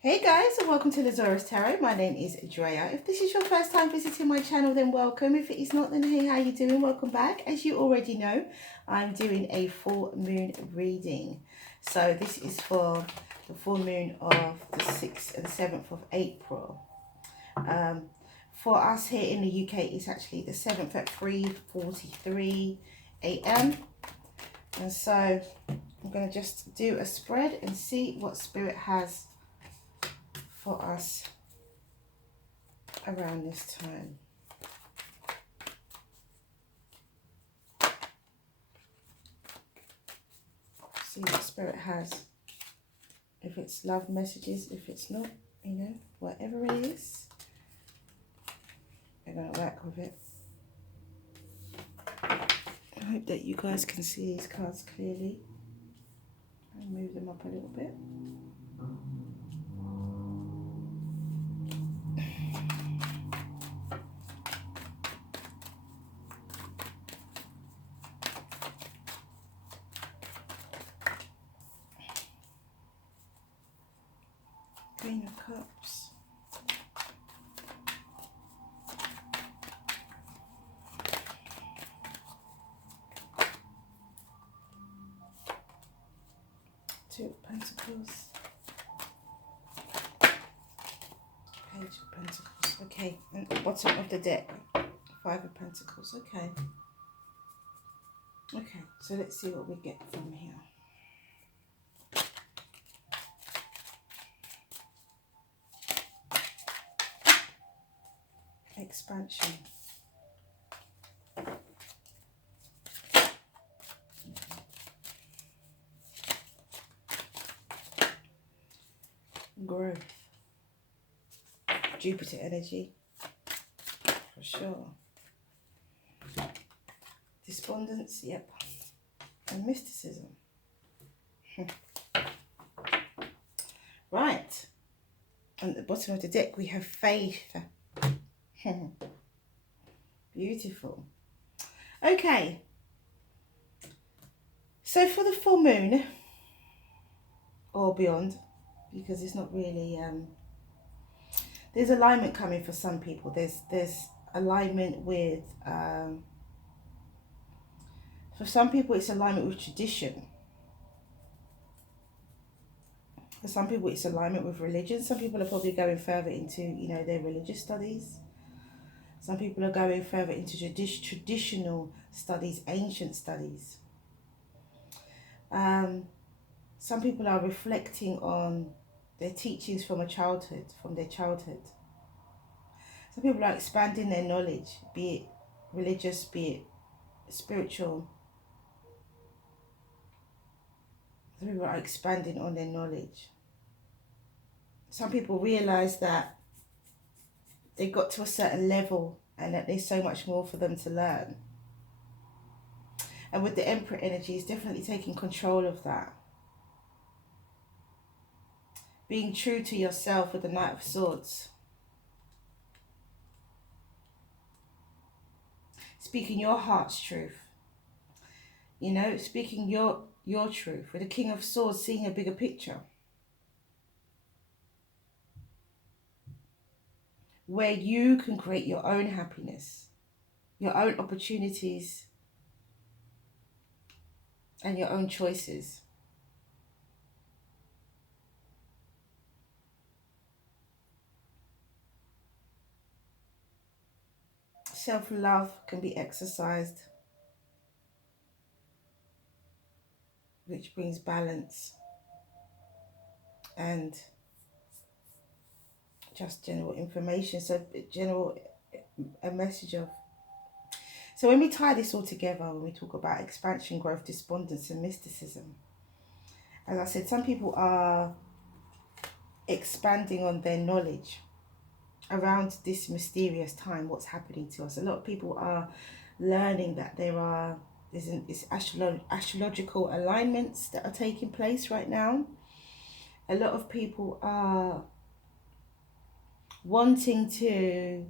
Hey guys, and welcome to the Zarious Tarot. My name is Drea. If this is your first time visiting my channel, then welcome. If it is not, then hey, how you doing? Welcome back. As you already know, I'm doing a full moon reading. So this is for the full moon of the 6th and 7th of April. For us here in the UK, it's actually the 7th at 3:43 a.m. And so I'm going to just do a spread and see what Spirit has for us around this time. See what Spirit has. If it's love messages, if it's not, you know, whatever it is, we're going to work with it. I hope that you guys can see these cards clearly. I'll move them up a little bit. Queen of Cups. Two of Pentacles. Page of Pentacles. Okay, and the bottom of the deck, Five of Pentacles. Okay. Okay, so let's see what we get from here. Expansion. Growth. Jupiter energy, for sure. Despondence, yep. And mysticism. Right. And at the bottom of the deck, we have faith. Beautiful. Okay. So for the full moon, or beyond, because it's not really, there's alignment coming for some people. There's alignment with, for some people it's alignment with tradition. For some people it's alignment with religion. Some people are probably going further into, you know, their religious studies. Some people are going further into traditional studies, ancient studies. Some people are reflecting on their teachings from their childhood. Some people are expanding their knowledge, be it religious, be it spiritual. Some people are expanding on their knowledge. Some people realize that they got to a certain level and that there's so much more for them to learn. And with the Emperor energy, it's definitely taking control of that. Being true to yourself with the Knight of Swords. Speaking your heart's truth. You know, speaking your truth. With the King of Swords, seeing a bigger picture. Where you can create your own happiness. Your own opportunities. And your own choices. Self-love can be exercised, which brings balance and just general information. So a message of, so when we tie this all together, when we talk about expansion, growth, despondence and mysticism, as I said, some people are expanding on their knowledge around this mysterious time, what's happening to us. A lot of people are learning that there's astrological alignments that are taking place right now. A lot of people are wanting to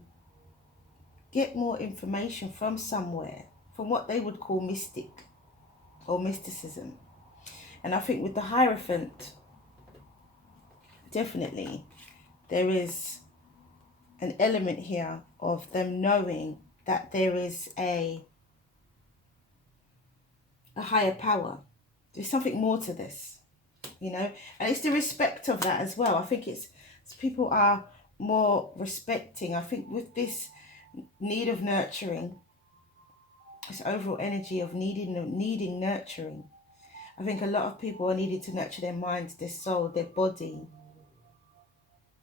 get more information from somewhere, from what they would call mystic or mysticism. And I think with the Hierophant, definitely there is an element here of them knowing that there is a higher power. There's something more to this, you know, and it's the respect of that as well. I think it's people are more respecting. I think with this need of nurturing, this overall energy of needing nurturing, I think a lot of people are needing to nurture their minds, their soul, their body,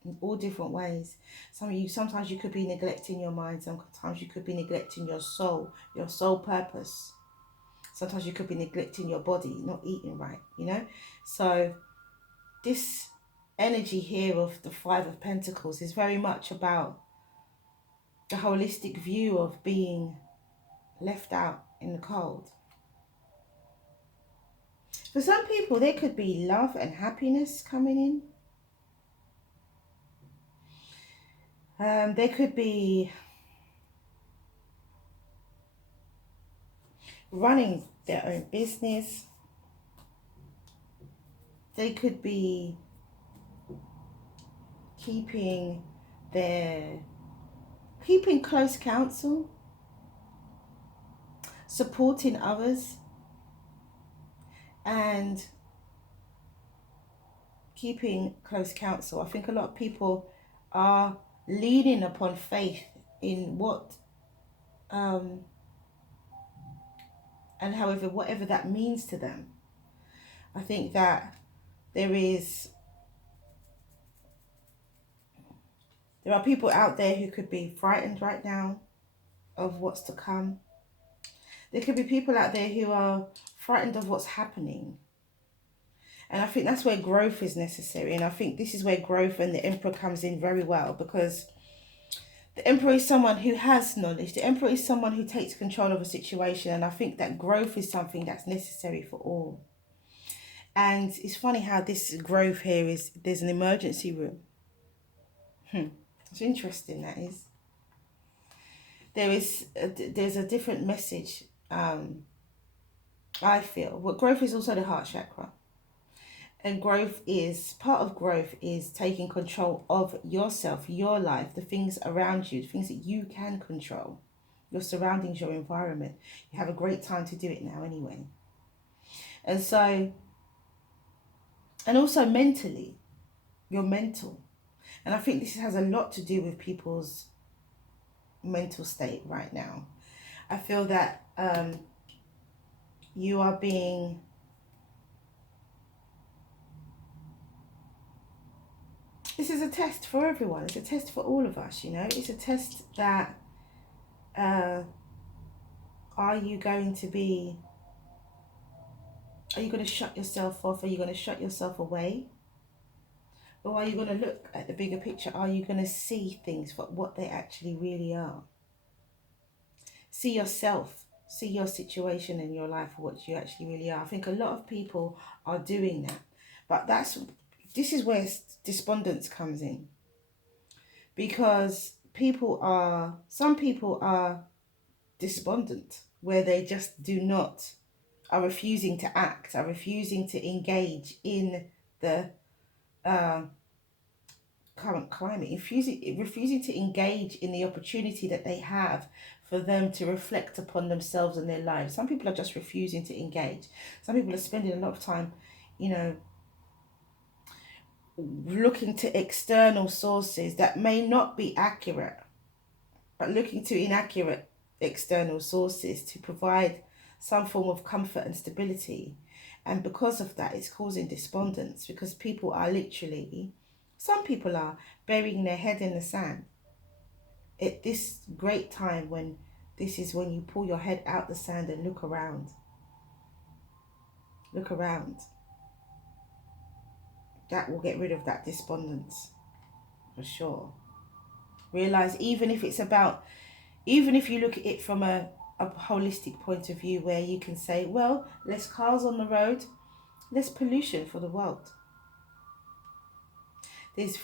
in all different ways. Sometimes you could be neglecting your mind. Sometimes you could be neglecting your soul purpose. Sometimes you could be neglecting your body, not eating right, you know. So this energy here of the Five of Pentacles is very much about the holistic view of being left out in the cold. For some people, there could be love and happiness coming in. They could be running their own business. They could be keeping close counsel, supporting others, and keeping close counsel. I think a lot of people are leaning upon faith in what and however whatever that means to them. I think that there are people out there who could be frightened right now of what's to come. There could be people out there who are frightened of what's happening. And I think that's where growth is necessary. And I think this is where growth and the Emperor comes in very well, because the Emperor is someone who has knowledge. The Emperor is someone who takes control of a situation. And I think that growth is something that's necessary for all. And it's funny how this growth here is, there's an emergency room. It's interesting, that is. There's a different message, I feel. Well, growth is also the heart chakra. And part of growth is taking control of yourself, your life, the things around you, the things that you can control, your surroundings, your environment. You have a great time to do it now anyway. And so, and also mentally, you're mental. And I think this has a lot to do with people's mental state right now. I feel that you are being this is a test for everyone. It's a test for all of us, you know. It's a test that are you going to shut yourself off? Are you going to shut yourself away? Or are you going to look at the bigger picture? Are you going to see things for what they actually really are? See yourself, see your situation in your life for what you actually really are. I think a lot of people are doing that. But this is where despondence comes in. Because some people are despondent, where they just are refusing to act, are refusing to engage in the current climate, refusing to engage in the opportunity that they have for them to reflect upon themselves and their lives. Some people are just refusing to engage. Some people are spending a lot of time, you know, looking to external sources that may not be accurate, but looking to inaccurate external sources to provide some form of comfort and stability. And because of that, it's causing despondence, because some people are burying their head in the sand. At this great time when you pull your head out the sand and look around. Look around. That will get rid of that despondence, for sure. Realize even if you look at it from a holistic point of view, where you can say, well, less cars on the road, less pollution for the world. There's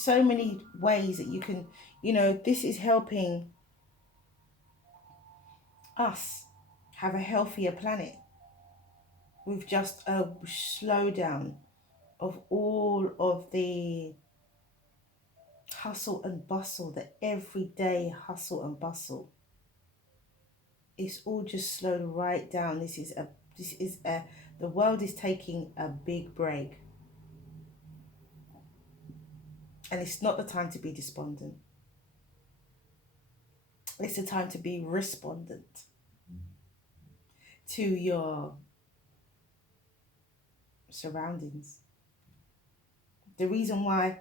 so many ways that you can, you know, this is helping us have a healthier planet with just a slowdown of all of the hustle and bustle, the everyday hustle and bustle. It's all just slowed right down. The world is taking a big break. And it's not the time to be despondent. It's the time to be respondent to your surroundings. The reason why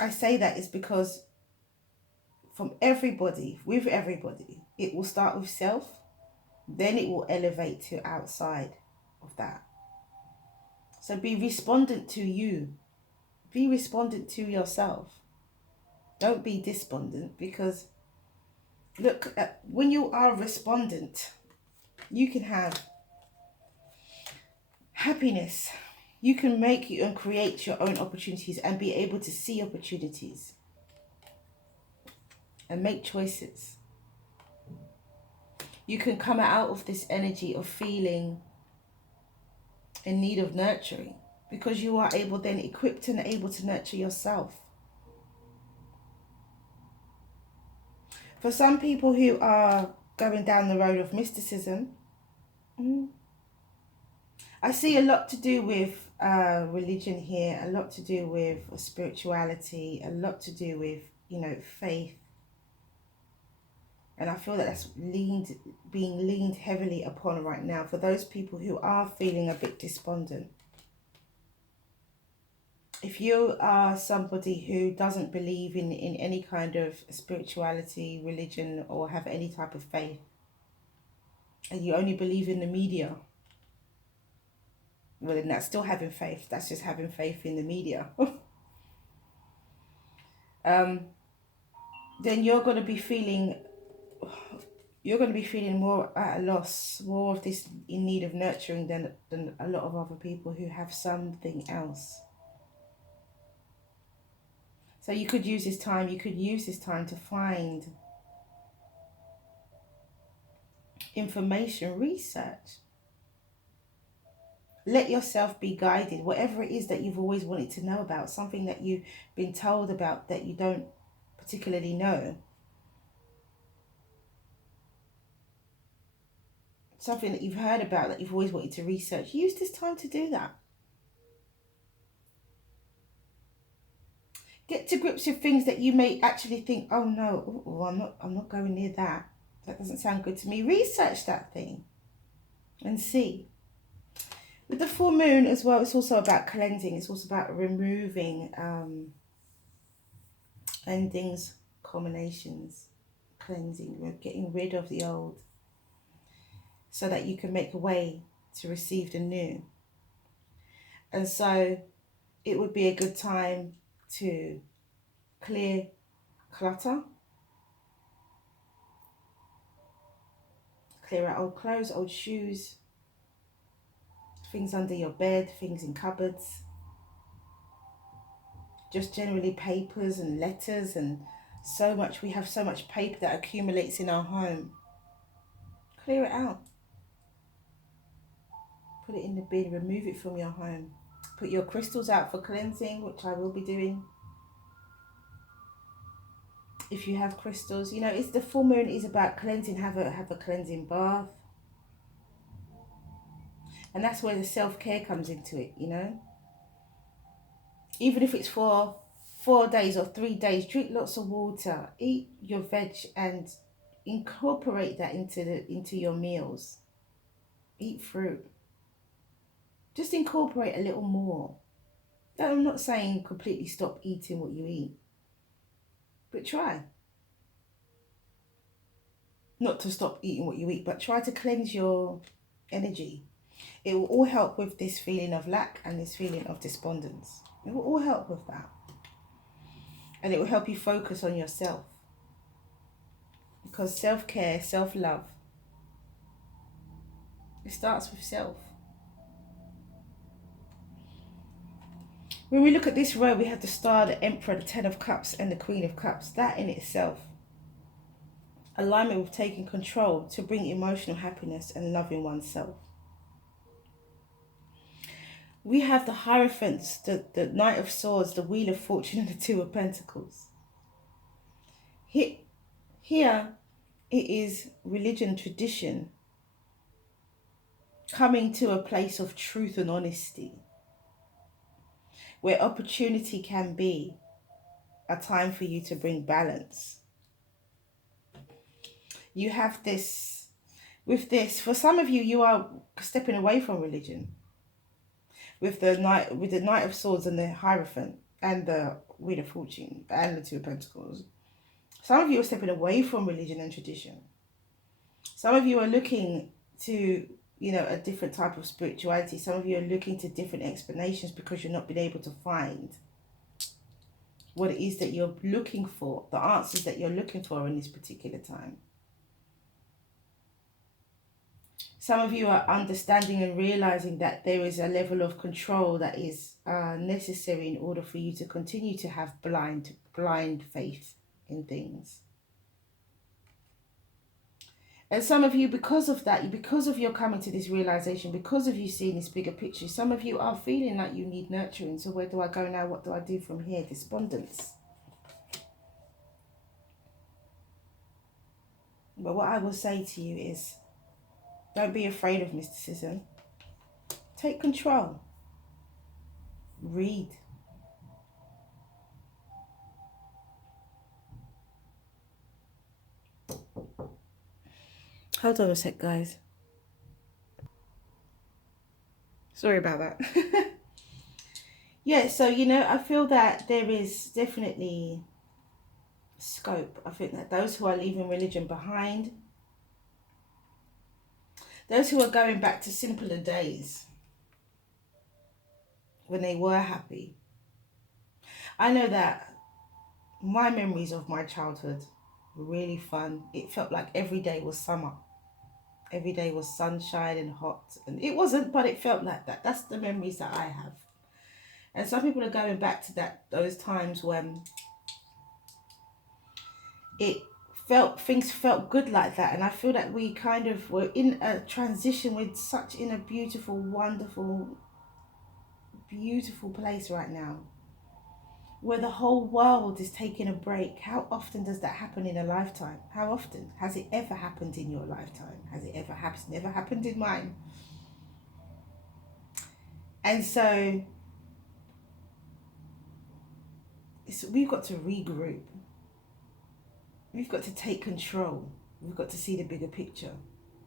I say that is because with everybody, it will start with self, then it will elevate to outside of that. So be respondent to you. Be respondent to yourself. Don't be despondent, because look, when you are respondent, you can have happiness. You can make and create your own opportunities and be able to see opportunities and make choices. You can come out of this energy of feeling in need of nurturing, because you are able then equipped and able to nurture yourself. For some people who are going down the road of mysticism, I see a lot to do with religion here, a lot to do with spirituality, a lot to do with, faith. And I feel that that's being leaned heavily upon right now for those people who are feeling a bit despondent. If you are somebody who doesn't believe in any kind of spirituality, religion, or have any type of faith, and you only believe in the media, well, then that's still having faith. That's just having faith in the media. Then you're going to be feeling more at a loss, more of this in need of nurturing than a lot of other people who have something else. So you could use this time to find information, research. Let yourself be guided, whatever it is that you've always wanted to know about, something that you've been told about that you don't particularly know. Something that you've heard about that you've always wanted to research. Use this time to do that. Get to grips with things that you may actually think, oh no, I'm not going near that. That doesn't sound good to me. Research that thing and see. With the full moon as well, it's also about cleansing. It's also about removing endings, culminations, cleansing, getting rid of the old, so that you can make a way to receive the new. And so it would be a good time to clear clutter, clear out old clothes, old shoes, things under your bed, things in cupboards, just generally papers and letters, and we have so much paper that accumulates in our home. Clear it out. Put it in the bin, remove it from your home. Put your crystals out for cleansing, which I will be doing. If you have crystals, it's the full moon is about cleansing. Have a cleansing bath. And that's where the self-care comes into it, Even if it's for 4 days or 3 days, drink lots of water, eat your veg, and incorporate that into your meals. Eat fruit. Just incorporate a little more. I'm not saying completely stop eating what you eat, but try. Not to stop eating what you eat, but try to cleanse your energy. It will all help with this feeling of lack and this feeling of despondence. It will all help with that. And it will help you focus on yourself. Because self-care, self-love, it starts with self. When we look at this row, we have the Star, the Emperor, the Ten of Cups, and the Queen of Cups. That in itself, alignment with taking control to bring emotional happiness and loving oneself. We have the Hierophants, the Knight of Swords, the Wheel of Fortune, and the Two of Pentacles. Here it is religion, tradition, coming to a place of truth and honesty, where opportunity can be a time for you to bring balance. You have this, with this, for some of you, you are stepping away from religion. With the Knight of Swords and the Hierophant and the Wheel of Fortune and the Two of Pentacles. Some of you are stepping away from religion and tradition. Some of you are looking to, a different type of spirituality. Some of you are looking to different explanations because you're not been able to find what it is that you're looking for, the answers that you're looking for in this particular time. Some of you are understanding and realizing that there is a level of control that is necessary in order for you to continue to have blind faith in things. And some of you, because of that, because of your coming to this realization, because of you seeing this bigger picture, some of you are feeling like you need nurturing. So where do I go now? What do I do from here? Despondence. But what I will say to you is, don't be afraid of mysticism. Take control. Read. Hold on a sec, guys. Sorry about that. Yeah, so, I feel that there is definitely scope. I think that those who are leaving religion behind, those who are going back to simpler days when they were happy. I know that my memories of my childhood were really fun. It felt like every day was summer. Every day was sunshine and hot. And it wasn't, but it felt like that. That's the memories that I have. And some people are going back to those times when things felt good like that. And I feel that we kind of were in a transition with in a beautiful, wonderful, beautiful place right now, where the whole world is taking a break. How often does that happen in a lifetime? How often? Has it ever happened in your lifetime? Has it ever happened? Never happened in mine. And so we've got to regroup. We've got to take control. We've got to see the bigger picture.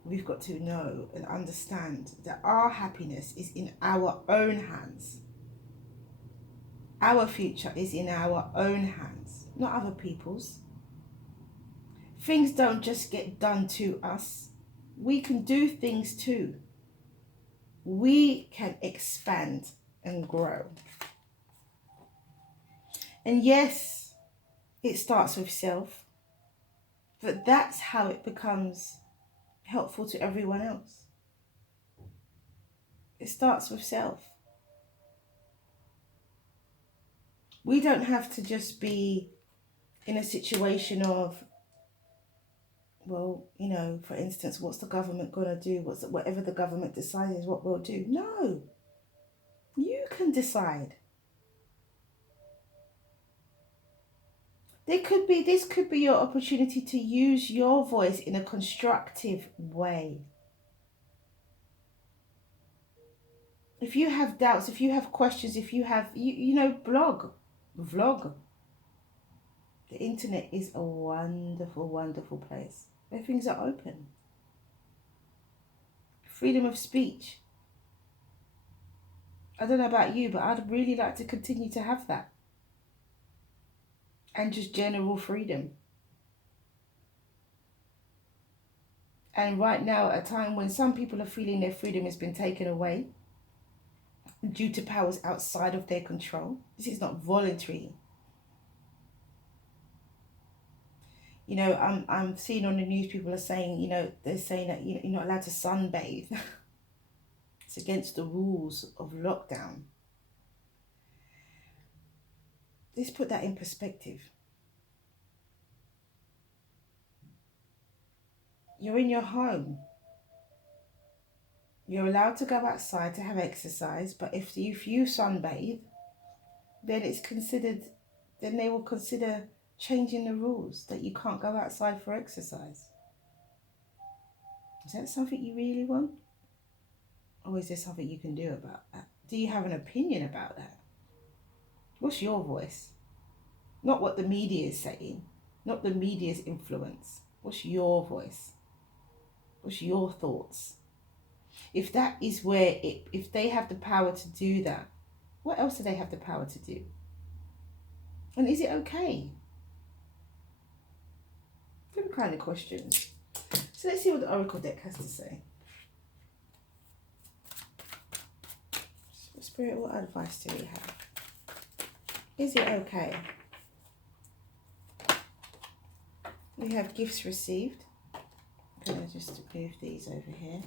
We've got to know and understand that our happiness is in our own hands. Our future is in our own hands, not other people's. Things don't just get done to us. We can do things too. We can expand and grow. And yes, it starts with self, but that's how it becomes helpful to everyone else. It starts with self. We don't have to just be in a situation of, well, for instance, what's the government going to do? Whatever the government decides is what we'll do. No, you can decide. This could be your opportunity to use your voice in a constructive way. If you have doubts, if you have questions, if you have, vlog. The internet is a wonderful, wonderful place where things are open. Freedom of speech. I don't know about you, but I'd really like to continue to have that. And just general freedom. And right now, at a time when some people are feeling their freedom has been taken away due to powers outside of their control. This is not voluntary. I'm seeing on the news people are saying, they're saying that you're not allowed to sunbathe. It's against the rules of lockdown. Let's put that in perspective. You're in your home. You're allowed to go outside to have exercise, but if you sunbathe, then it's considered, then they will consider changing the rules that you can't go outside for exercise. Is that something you really want? Or is there something you can do about that? Do you have an opinion about that? What's your voice? Not what the media is saying, not the media's influence. What's your voice? What's your thoughts? If that is where, if they have the power to do that, what else do they have the power to do? And is it okay? Different kind of questions. So let's see what the Oracle deck has to say. Spirit, what advice do we have? Is it okay? We have gifts received. I'm going to just move these over here.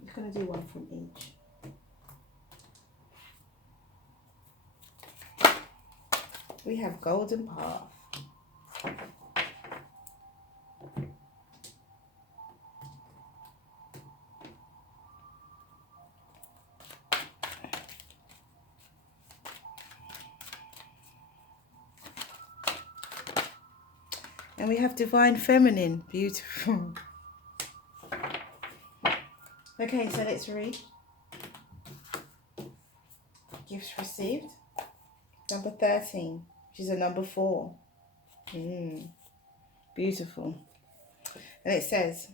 I'm going to do one from each. We have golden path. And we have divine feminine. Beautiful. Okay, so let's read. Gifts received. Number 13, which is a number 4. Beautiful. And it says,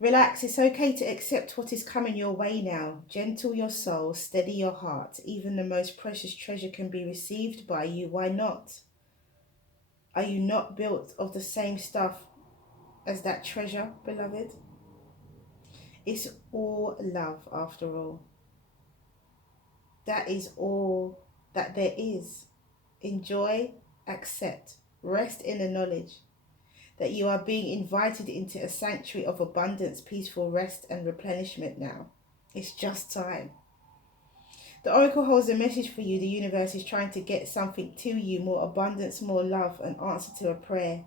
relax, it's okay to accept what is coming your way now. Gentle your soul, steady your heart. Even the most precious treasure can be received by you. Why not? Are you not built of the same stuff as that treasure, beloved? It's all love after all. That is all that there is. Enjoy, accept, rest in the knowledge that you are being invited into a sanctuary of abundance, peaceful rest and replenishment now. It's just time. The Oracle holds a message for you. The universe is trying to get something to you, more abundance, more love, an answer to a prayer.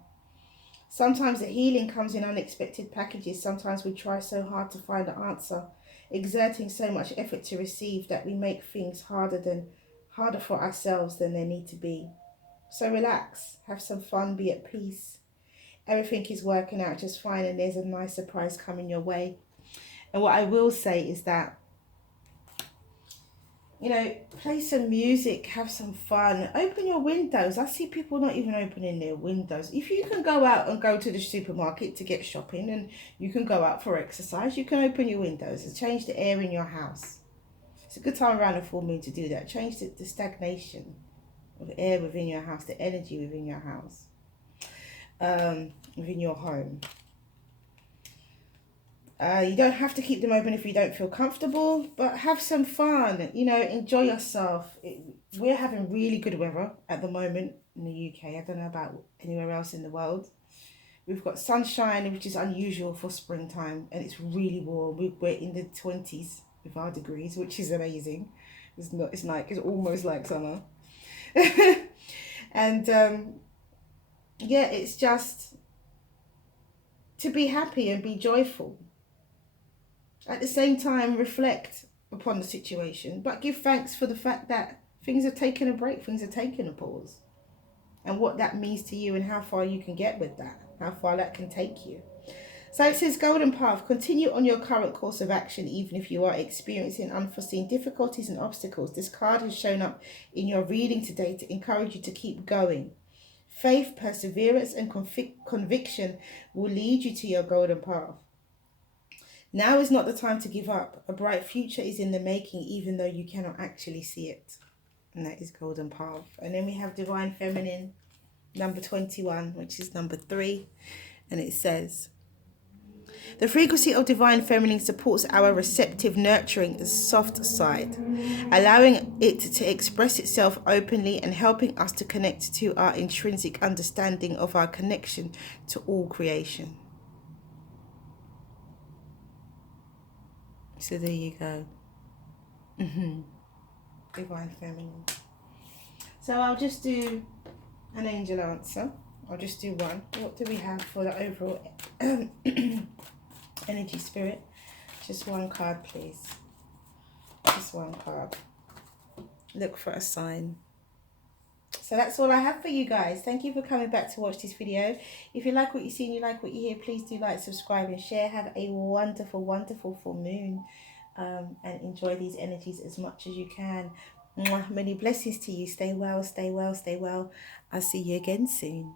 Sometimes the healing comes in unexpected packages. Sometimes we try so hard to find the answer, exerting so much effort to receive that we make things harder for ourselves than they need to be. So relax, have some fun, be at peace. Everything is working out just fine and there's a nice surprise coming your way. And what I will say is that, you know, play some music, have some fun, open your windows. I see people not even opening their windows. If you can go out and go to the supermarket to get shopping and you can go out for exercise, you can open your windows and change the air in your house. It's a good time around the full moon to do that. Change the stagnation of air within your house, the energy within your house, within your home. You don't have to keep them open if you don't feel comfortable, but have some fun, you know, enjoy yourself. We're having really good weather at the moment in the UK. I don't know about anywhere else in the world. We've got sunshine, which is unusual for springtime, and it's really warm. We're in the 20s with our degrees, which is amazing. It's almost like summer. And yeah, it's just to be happy and be joyful. At the same time, reflect upon the situation, but give thanks for the fact that things are taking a break, things are taking a pause, and what that means to you and how far you can get with that, how far that can take you. So it says, golden path, continue on your current course of action, even if you are experiencing unforeseen difficulties and obstacles. This card has shown up in your reading today to encourage you to keep going. Faith, perseverance, and conviction will lead you to your golden path. Now is not the time to give up. A bright future is in the making, even though you cannot actually see it. And that is golden path. And then we have divine feminine, number 21, which is number 3. And it says, the frequency of divine feminine supports our receptive, nurturing, soft side, allowing it to express itself openly and helping us to connect to our intrinsic understanding of our connection to all creation. So there you go. Divine feminine. So I'll just do an angel answer. I'll just do one. What do we have for the overall energy spirit? Just one card, please. Just one card. Look for a sign. So that's all I have for you guys. Thank you for coming back to watch this video. If you like what you see and you like what you hear, please do like, subscribe and share. Have a wonderful, wonderful full moon. And enjoy these energies as much as you can. Mwah. Many blessings to you. Stay well, stay well, stay well. I'll see you again soon.